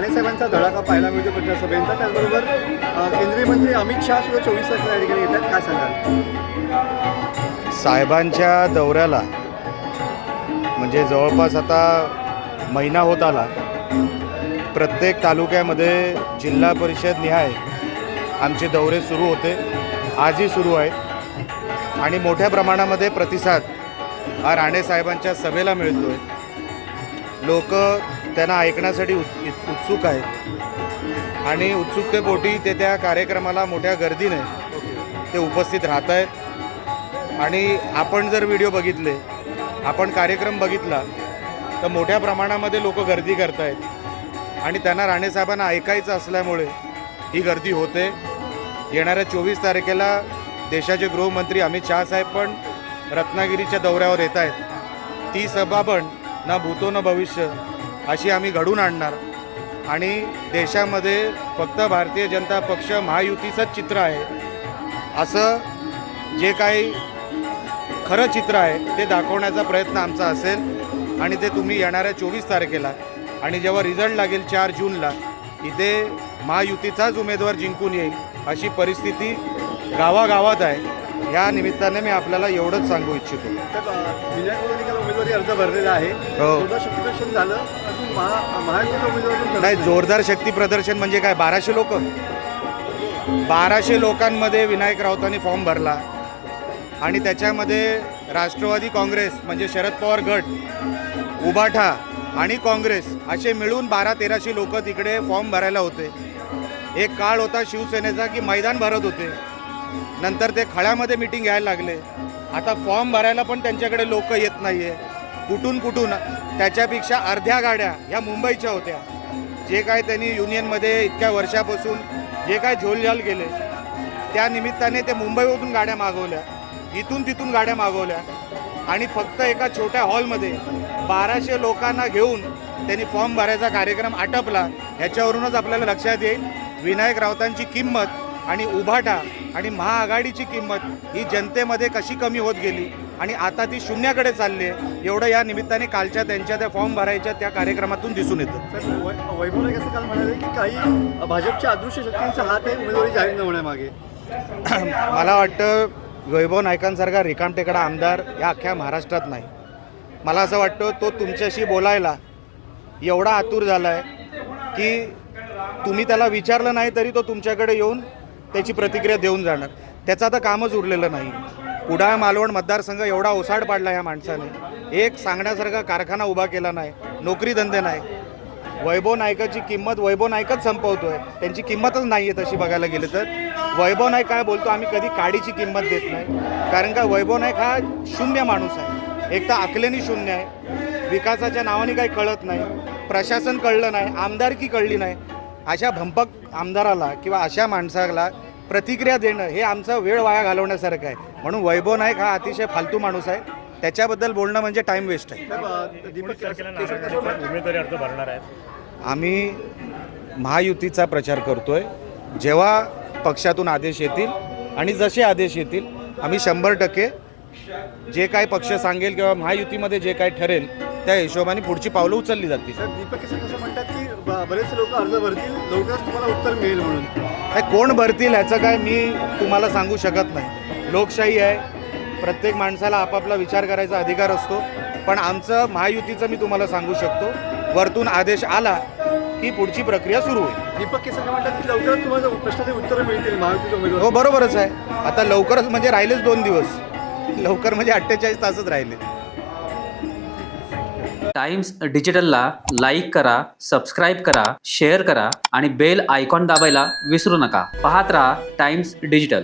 राणेसाहेबांचा धडाका पाहायला मिळतो प्रचार सभेचा, त्याचबरोबर केंद्रीय मंत्री अमित शहा सुद्धा 24 तारखेला या ठिकाणी येतात, काय सांगाल? साहेबांच्या दौऱ्याला म्हणजे जवळपास आता महिना होत आला. प्रत्येक तालुक्यामध्ये जिल्हा परिषद निहाय आमचे दौरे सुरू होते, आजही सुरू आहेत आणि मोठ्या प्रमाणामध्ये प्रतिसाद हा राणेसाहेबांच्या सभेला मिळतो आहे. लोक त्यांना ऐकण्यासाठी उत्सुक आहेत आणि उत्सुकतेपोटी ते त्या कार्यक्रमाला मोठ्या गर्दीने ते उपस्थित राहत आहेत. आणि आपण जर व्हिडिओ बघितले, आपण कार्यक्रम बघितला तर मोठ्या प्रमाणामध्ये लोक गर्दी करत आहेत आणि त्यांना राणेसाहेबांना ऐकायचं असल्यामुळे ही गर्दी होते. येणाऱ्या 24 तारखेला देशाचे गृहमंत्री अमित शहा साहेब पण रत्नागिरीच्या दौऱ्यावर येत आहेत. ती सभा पण ना भूतो न भविष्य अशी आम्ही घडून आणणार आणि देशामध्ये फक्त भारतीय जनता पक्ष महायुतीचंच चित्र आहे असं जे काही खरं चित्र आहे ते दाखवण्याचा प्रयत्न आमचा असेल. आणि ते तुम्ही येणाऱ्या 24 तारखेला आणि जेव्हा रिझल्ट लागेल 4 जूनला इथे महायुतीचाच उमेदवार जिंकून येईल अशी परिस्थिती गावागावात आहे. या निमित्ताने मी आपल्याला एवढंच सांगू इच्छितो. उमेदवारी अर्ज भरलेला आहे, हो. शक्तीप्रदर्शन झालं, अजून महायुतीचा उमेदवार नाही, जोरदार शक्ती प्रदर्शन म्हणजे काय? 1200 लोक, 1200 लोकांमध्ये विनायक राऊतांनी फॉर्म भरला आणि त्याच्यामध्ये राष्ट्रवादी काँग्रेस म्हणजे शरद पवार गट, उभाठा आणि काँग्रेस असे मिळून 1200-1300 लोक तिकडे फॉर्म भरायला होते. एक काळ होता शिवसेनेचा की मैदान भरत होते, नंतर ते खळ्यामध्ये मिटिंग घ्यायला लागले. आता फॉर्म भरायला पण त्यांच्याकडे लोक येत नाही आहे. कुठून त्याच्यापेक्षा अर्ध्या गाड्या ह्या मुंबईच्या होत्या. जे काय त्यांनी युनियनमध्ये इतक्या वर्षापासून जे काय झोलझाल केले त्या निमित्ताने ते मुंबईमधून गाड्या मागवल्या, इथून तिथून गाड्या मागवल्या आणि फक्त एका छोट्या हॉलमध्ये 1200 लोकांना घेऊन त्यांनी फॉर्म भरायचा कार्यक्रम आटपला. ह्याच्यावरूनच आपल्याला लक्षात येईल विनायक राऊतांची किंमत आणि उभाटा आणि महाआघाडीची किंमत ही जनतेमध्ये कशी कमी होत गेली आणि आता ती शून्याकडे चालली आहे. एवढं या निमित्ताने कालच्या त्यांच्या त्या फॉर्म भरायच्या त्या कार्यक्रमातून दिसून येतं. वैभव नाईक असं काल म्हणाले की काही भाजपच्या अदृश्य शक्तींचा हात आहे उमेदवारी जाहीर न होण्यामागे. मला वाटतं वैभव नाईकांसारखा रिकामटेकडा आमदार या अख्ख्या महाराष्ट्रात नाही. मला असं वाटतं तो तुमच्याशी बोलायला एवढा आतुर झाला आहे की तुम्ही त्याला विचारलं नाही तरी तो तुमच्याकडे येऊन त्याची प्रतिक्रिया देऊन जाणार. त्याचं आता कामच उरलेलं नाही. कुडाळ मालवण मतदारसंघ एवढा ओसाड पाडला या माणसाने, एक सांगण्यासारखा कारखाना उभा केला नाही, नोकरी धंदे नाही. वैभव नाईकाची किंमत वैभव नाईकच संपवतोय, त्यांची किंमतच नाही आहे तशी बघायला गेलं तर. वैभव नाईक काय बोलतो, आम्ही कधी काडीची किंमत देत नाही, कारण का वैभव नाईक हा शून्य माणूस आहे. एक तर आकलेनी शून्य आहे, विकासाच्या नावाने काही कळत नाही, प्रशासन कळलं नाही, आमदारकी कळली नाही. अशा भंपक आमदाराला किंवा अशा माणसाला प्रतिक्रिया देणं हे आमचा वेळ वाया घालवण्यासारखं आहे. म्हणून वैभव नाईक हा अतिशय फालतू माणूस आहे, त्याच्याबद्दल बोलणं म्हणजे टाईम वेस्ट आहे. उमेदवारी अर्ज भरणार आहेत. आम्ही महायुतीचा प्रचार करतोय. जेव्हा पक्षातून आदेश येतील आणि जसे आदेश येतील आम्ही 100% जे काय पक्ष सांगेल किंवा महायुतीमध्ये जे काय ठरेल त्या हिशोबाने पुढची पावलं उचलली जातील. सर, दीपक केसरकर असं म्हणतात की बरेचसे लोक अर्ज भरतील, लवकरच तुम्हाला उत्तर मिळेल म्हणून. काय कोण भरतील ह्याचं काय मी तुम्हाला सांगू शकत नाही. लोकशाही आहे, प्रत्येक माणसाला आपापला विचार करायचा अधिकार असतो. पण आमचं महायुतीचं मी तुम्हाला सांगू शकतो, वरतून आदेश आला की पुढची प्रक्रिया सुरू होईल. दीपक केसरकर म्हणतात की लवकरच तुम्हाला प्रश्नाचे उत्तरं मिळतील महायुतीच्या उमेदवार. हो, बरोबरच आहे. आता लवकरच म्हणजे राहिलेच 2 दिवस, लवकर म्हणजे 48 तासच राहिले. टाइम्स डिजिटलला लाईक करा, सबस्क्राईब करा, शेअर करा आणि बेल आयकॉन दाबायला विसरू नका. पाहत रहा टाइम्स डिजिटल.